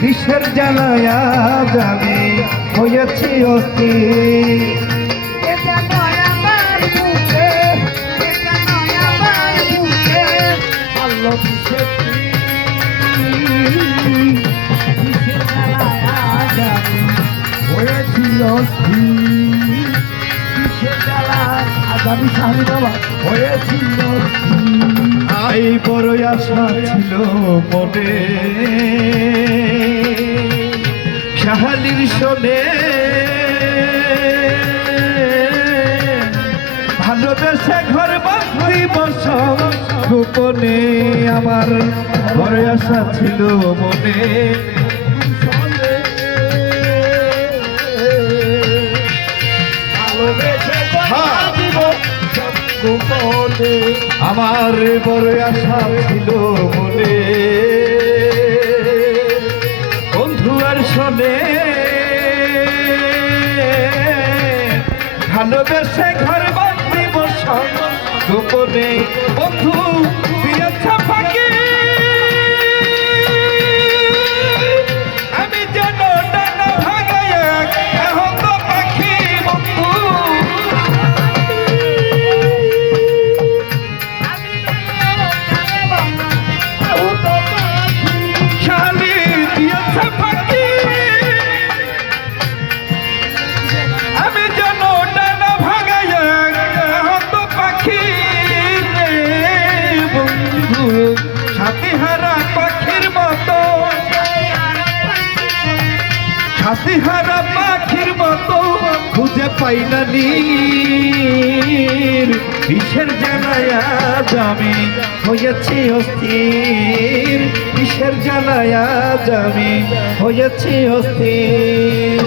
কিসের জ্বালায় আমি হয়েছি অস্থির। আই বড় আশা ছিল মনে শাহালির শোনে ভালোবেসে ঘর বাঁধি বস গোপনে। আমার বড় আশা ছিল মনে আমার বড় আশা ছিল মনে বন্ধু আর শোনে ভালোবেসে ঘর বাঁধি বস গোপনে। বন্ধু দিয়েছে ফাঁকি আমি যেন ডানা ভাগায় এখন তো পাখি বন্ধু শালি দিয়েছে ফাঁকি আমি যেন ডানা ভাগায় এখন তো পাখি রে বন্ধু সাথীহারা পাখির মতো সাথীহারা পাখির মতো খুঁজে পাই না নীর। কিসের জ্বালায় আজ আমি হয়েছি অস্থির। কিসের জ্বালায় আজ আমি হয়েছি অস্থির।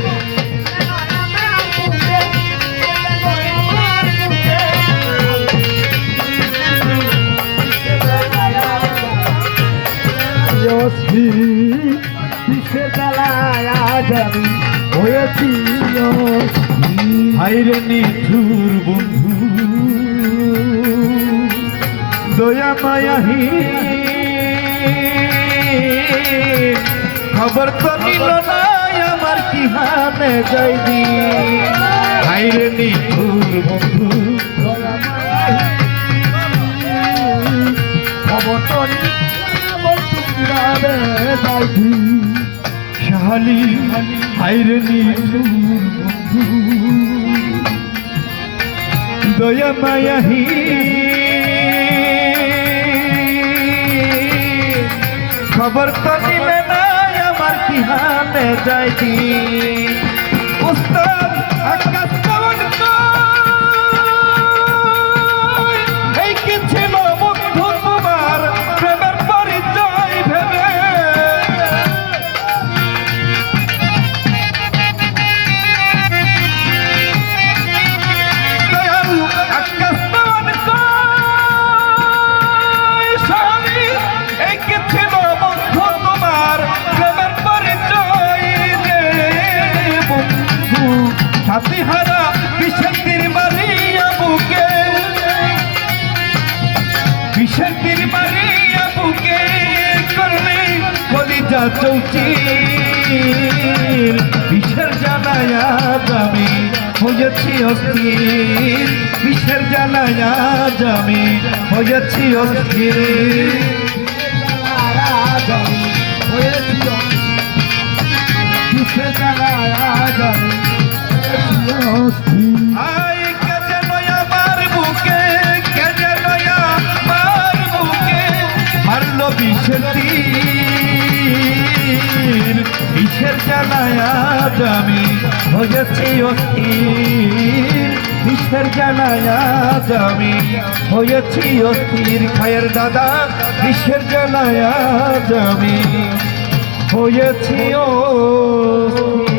হাইরে নিঠুর বন্ধু দয়া মায়াহি খবর তো নিল না আমার কি হানে যাইবি। হাইরে নিঠুর বন্ধু খবর তো শাহালি হাইরে নিঠুর বন্ধু দয়া মায়াহি খবর তো নিলে না আমার কি হানে যাইবি। উস্তাদ আকাশ এই কি ছিল বন্ধু তোমার প্রেমের পরিচয় ভেবে সাথীহারা বিষের তীর মারিয়া বুকে বিষের তীর মারিয়া বুকে করলে কলিজা চৌচির। বিষের জ্বালায় আজ আমি হয়েছি অস্থির। বিষের জ্বালায় আজ আমি হয়েছি অস্থির। বিষের জ্বালায় আজ আমি আই কে যেন আমার বুকে কে যেন আমার বুকে মারলো বিষের তীর। বিষের জ্বালায় আজ আমি হয়েছি অস্থির। বিষের জ্বালায় আজ আমি হয়েছি অস্থির। খায়ের দাদা বিষের জ্বালায় আজ আমি হয়েছি অস্থির।